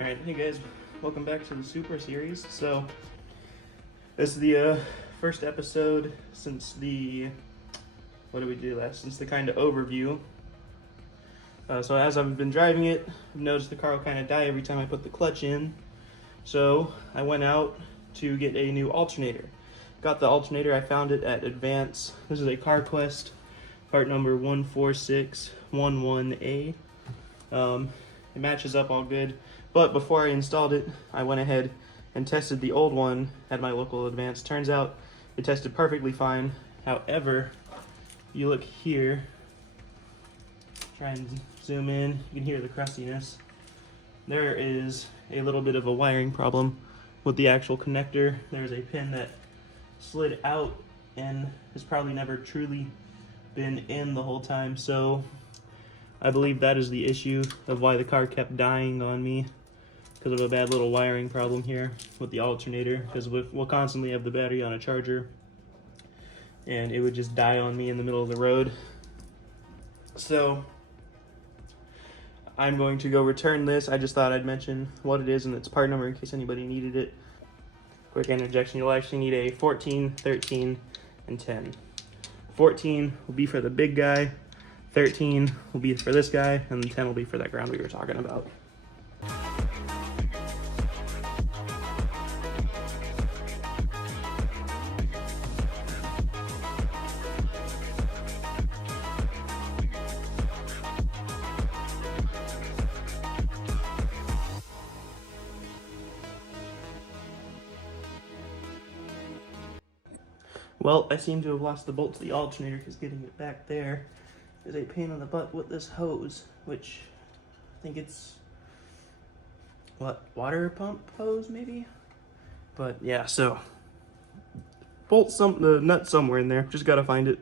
Alright, hey guys, welcome back to the Supra series. So, this is the first episode since the, what did we do last? Since the kind of overview. So as I've been driving it, I've noticed the car will kind of die every time I put the clutch in. So, I went out to get a new alternator. Got the alternator, I found it at Advance. This is a CarQuest, part number 14611A. It matches up all good. But before I installed it, I went ahead and tested the old one at my local Advance. Turns out it tested perfectly fine. However, you look here, try and zoom in, you can hear the crustiness. There is a little bit of a wiring problem with the actual connector. There's a pin that slid out and has probably never truly been in the whole time. So I believe that is the issue of why the car kept dying on me, because of a bad little wiring problem here with the alternator, because we'll constantly have the battery on a charger and it would just die on me in the middle of the road. So I'm going to go return this. I just thought I'd mention what it is and its part number in case anybody needed it. Quick interjection, you'll actually need a 14, 13, and 10. 14 will be for the big guy, 13 will be for this guy, and then 10 will be for that ground we were talking about. Well, I seem to have lost the bolt to the alternator because getting it back there is a pain in the butt with this hose, which I think it's, what, water pump hose maybe? But yeah, so the nut somewhere in there, just gotta find it.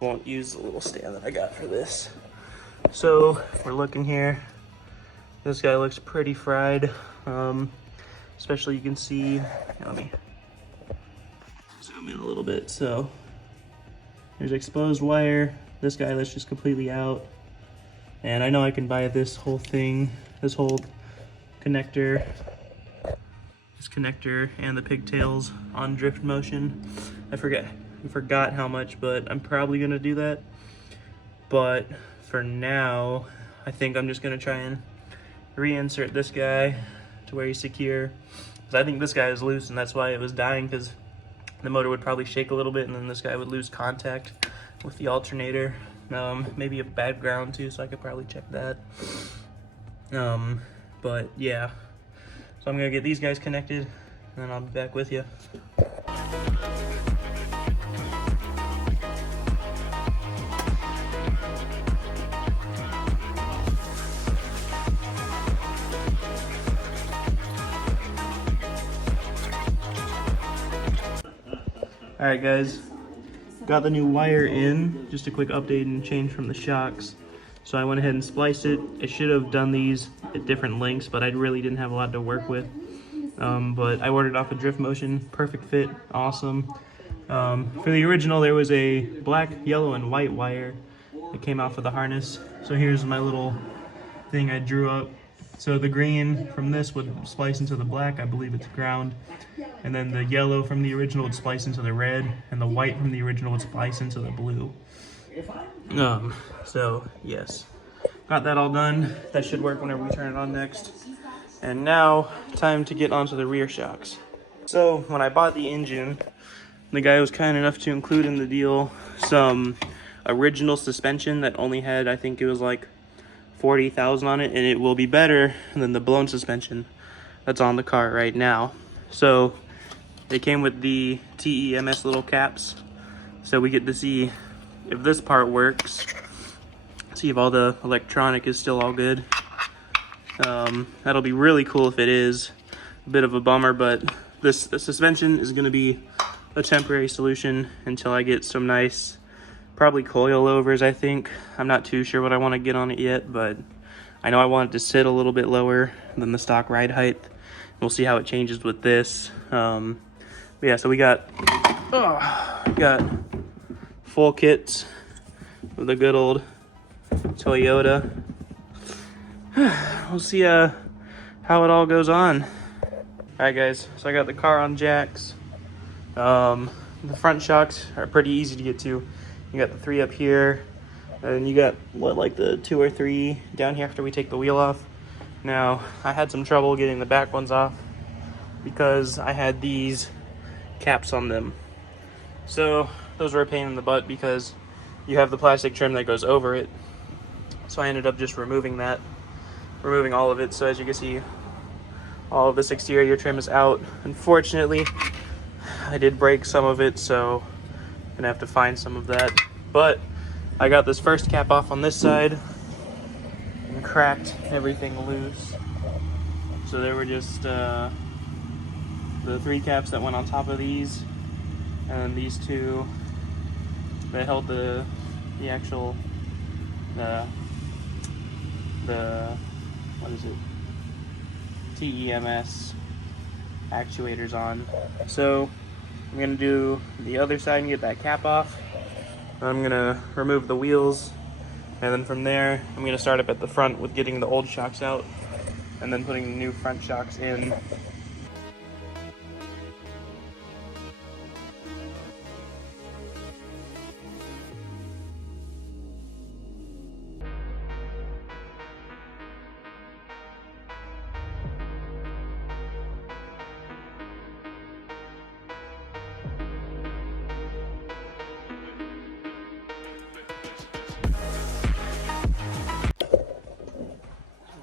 Won't use the little stand that I got for this. So we're looking here. This guy looks pretty fried. Especially you can see, let me zoom in a little bit. So there's exposed wire. This guy that's just completely out. And I know I can buy this whole thing, this whole connector, and the pigtails on drift motion. I forgot how much, but I'm probably gonna do that. But for now, I think I'm just gonna try and reinsert this guy to where he's secure, because I think this guy is loose and that's why it was dying, because the motor would probably shake a little bit and then this guy would lose contact with the alternator. Maybe a bad ground too, so I could probably check that. But yeah, so I'm gonna get these guys connected and then I'll be back with you. Alright guys, got the new wire in, just a quick update and change from the shocks. So I went ahead and spliced it. I should have done these at different lengths, but I really didn't have a lot to work with. But I ordered off of Drift Motion, perfect fit, awesome. For the original there was a black, yellow, and white wire that came off of the harness. So here's my little thing I drew up. So the green from this would splice into the black, I believe it's ground. And then the yellow from the original would splice into the red, and the white from the original would splice into the blue. So yes, got that all done. That should work whenever we turn it on next. And now, time to get onto the rear shocks. So when I bought the engine, the guy was kind enough to include in the deal some original suspension that only had, I think it was like 40,000 on it, and it will be better than the blown suspension that's on the car right now. So they came with the TEMS little caps So we get to see if this part works, see if all the electronic is still all good. That'll be really cool if it is. A bit of a bummer, but the suspension is going to be a temporary solution until I get some nice, probably coilovers, I think. I'm not too sure what I want to get on it yet, but I know I want it to sit a little bit lower than the stock ride height. We'll see how it changes with this. But yeah, so we got full kits with the good old Toyota. We'll see how it all goes on. Alright guys, so I got the car on jacks. The front shocks are pretty easy to get to. You got the 3 up here, and you got what, like the 2 or 3 down here after we take the wheel off. Now, I had some trouble getting the back ones off because I had these caps on them. So those were a pain in the butt because you have the plastic trim that goes over it. So I ended up just removing all of it. So as you can see, all of this exterior trim is out. Unfortunately, I did break some of it, so I'm gonna have to find some of that. But I got this first cap off on this side and cracked everything loose. So there were just the 3 caps that went on top of these, and these 2 that held the actual what is it, TEMS actuators on. So I'm gonna do the other side and get that cap off. I'm gonna remove the wheels, and then from there I'm gonna start up at the front with getting the old shocks out and then putting the new front shocks in.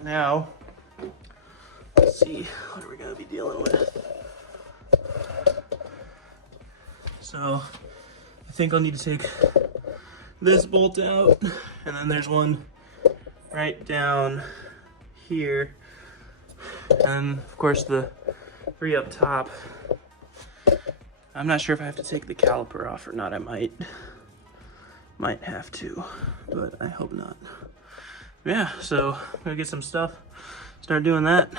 Now, let's see, what are we gonna be dealing with? So, I think I'll need to take this bolt out, and then there's one right down here, and of course the 3 up top. I'm not sure if I have to take the caliper off or not. I might have to, but I hope not. Yeah, so I'm gonna get some stuff, start doing that.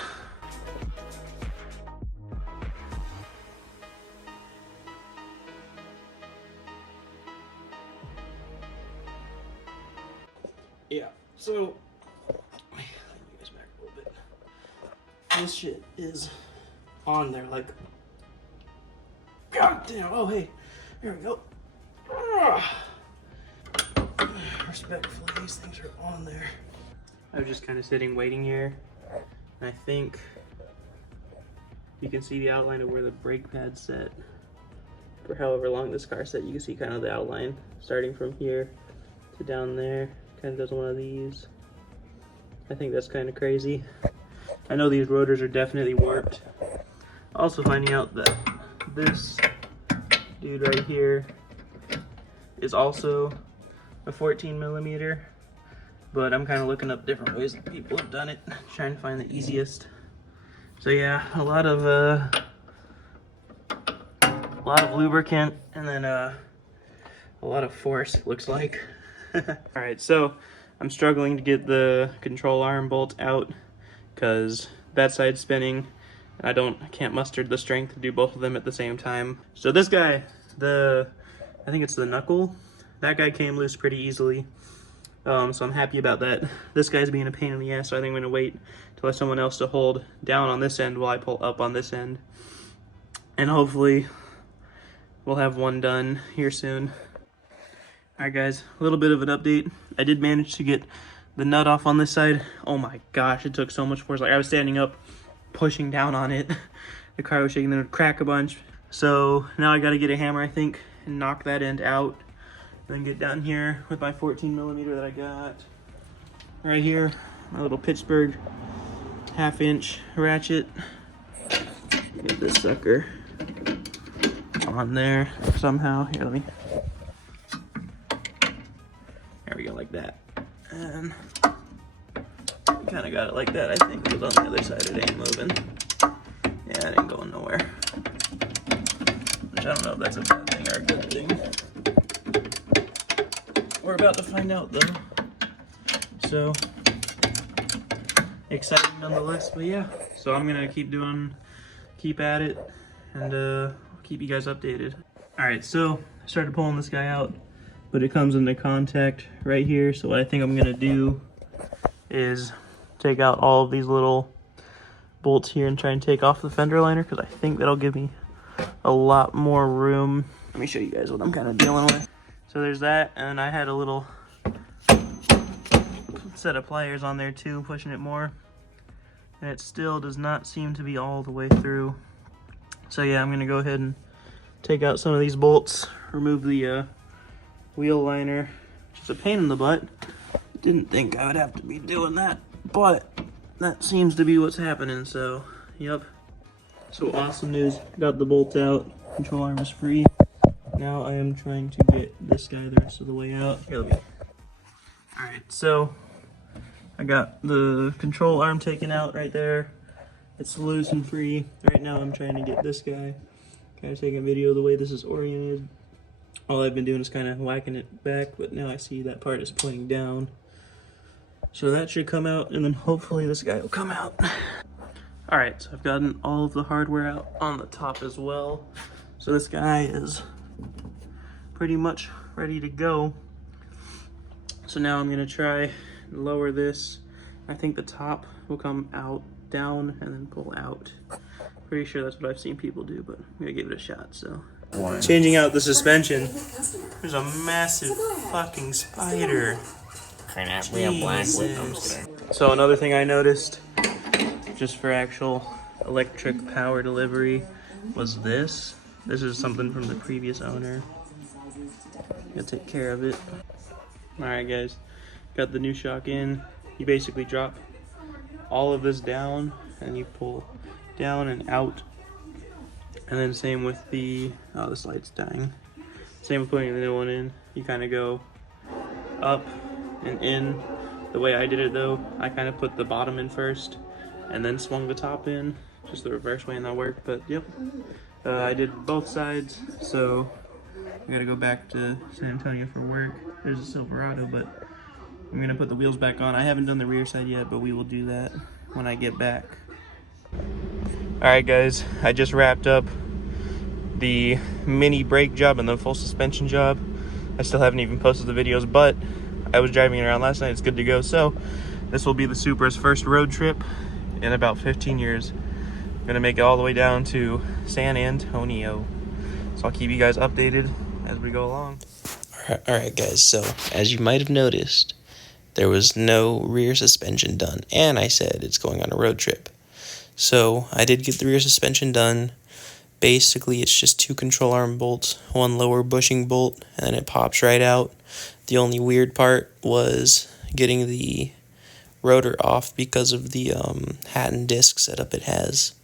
Yeah, so let me get this back a little bit. This shit is on there, like, god damn. Oh hey, here we go. Respectfully, these things are on there. I was just kind of sitting waiting here, and I think you can see the outline of where the brake pad's set. For however long this car's set, you can see kind of the outline starting from here to down there. Kind of does one of these. I think that's kind of crazy. I know these rotors are definitely warped. Also finding out that this dude right here is also a 14 millimeter, but I'm kind of looking up different ways that people have done it, trying to find the easiest. So yeah, a lot of lubricant, and then a lot of force, it looks like. All right, so I'm struggling to get the control arm bolt out because that side's spinning, and I can't muster the strength to do both of them at the same time. So this guy, I think it's the knuckle, that guy came loose pretty easily. So I'm happy about that. This guy's being a pain in the ass, so I think I'm gonna wait till I have someone else to hold down on this end while I pull up on this end. And hopefully we'll have one done here soon. Alright guys, a little bit of an update. I did manage to get the nut off on this side. Oh my gosh, it took so much force. Like, I was standing up, pushing down on it. The car was shaking, then it would crack a bunch. So now I gotta get a hammer, I think, and knock that end out. Then get down here with my 14 millimeter that I got right here, my little Pittsburgh 1/2 inch ratchet. Get this sucker on there somehow. Here, let me like that. And kind of got it like that, I think, because on the other side it ain't moving. Yeah, it ain't going nowhere. Which I don't know if that's a bad thing or a good thing. We're about to find out though. So, exciting nonetheless, but yeah. So I'm gonna keep at it, and I'll keep you guys updated. Alright, so I started pulling this guy out, but it comes into contact right here. So what I think I'm gonna do is take out all of these little bolts here and try and take off the fender liner, because I think that'll give me a lot more room. Let me show you guys what I'm kind of dealing with. So there's that, and I had a little set of pliers on there too, pushing it more, and it still does not seem to be all the way through. So yeah, I'm gonna go ahead and take out some of these bolts, remove the wheel liner, which is a pain in the butt. Didn't think I would have to be doing that, but that seems to be what's happening, so yep. So awesome news, got the bolts out, control arm is free. Now I am trying to get this guy the rest of the way out. Here, let me. Alright, so I got the control arm taken out right there. It's loose and free. Right now I'm trying to get this guy, kind of taking a video of the way this is oriented. All I've been doing is kind of whacking it back, but now I see that part is pointing down. So that should come out, and then hopefully this guy will come out. Alright, so I've gotten all of the hardware out on the top as well. So this guy is pretty much ready to go. So now I'm gonna try and lower this. I think the top will come out, down, and then pull out. Pretty sure that's what I've seen people do, but I'm gonna give it a shot, so. Changing out the suspension. There's a massive fucking spider. We have black with them. So another thing I noticed, just for actual electric power delivery, was this. This is something from the previous owner. Gotta take care of it. Alright guys, got the new shock in. You basically drop all of this down and you pull down and out. And then same with the, oh, this light's dying. Same with putting the new one in. You kind of go up and in. The way I did it though, I kind of put the bottom in first and then swung the top in. Just the reverse way, and that worked, but yep. I did both sides, so I gotta go back to San Antonio for work. There's a Silverado, but I'm gonna put the wheels back on. I haven't done the rear side yet, but we will do that when I get back. Alright guys, I just wrapped up the mini brake job and the full suspension job. I still haven't even posted the videos, but I was driving it around last night. It's good to go. So this will be the Supra's first road trip in about 15 years. I'm gonna make it all the way down to San Antonio. So I'll keep you guys updated as we go along. Alright guys, so as you might have noticed, there was no rear suspension done, and I said it's going on a road trip. So I did get the rear suspension done. Basically it's just 2 control arm bolts, 1 lower bushing bolt, and then it pops right out. The only weird part was getting the rotor off because of the hat and disc setup it has.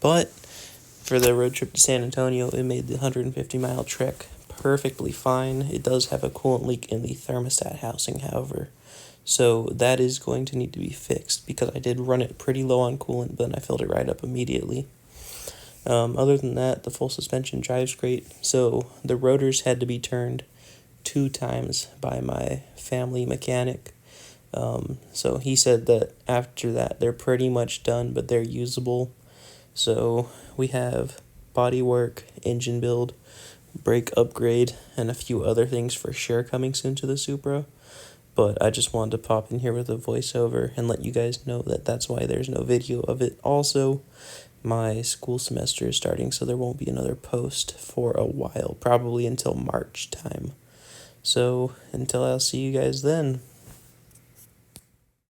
But for the road trip to San Antonio, it made the 150-mile trek perfectly fine. It does have a coolant leak in the thermostat housing, however. So that is going to need to be fixed, because I did run it pretty low on coolant, but then I filled it right up immediately. Other than that, the full suspension drives great. So the rotors had to be turned 2 times by my family mechanic. So he said that after that, they're pretty much done, but they're usable. So we have body work, engine build, brake upgrade, and a few other things for sure coming soon to the Supra. But I just wanted to pop in here with a voiceover and let you guys know that that's why there's no video of it. Also, my school semester is starting, so there won't be another post for a while, probably until March time. So until I'll see you guys then.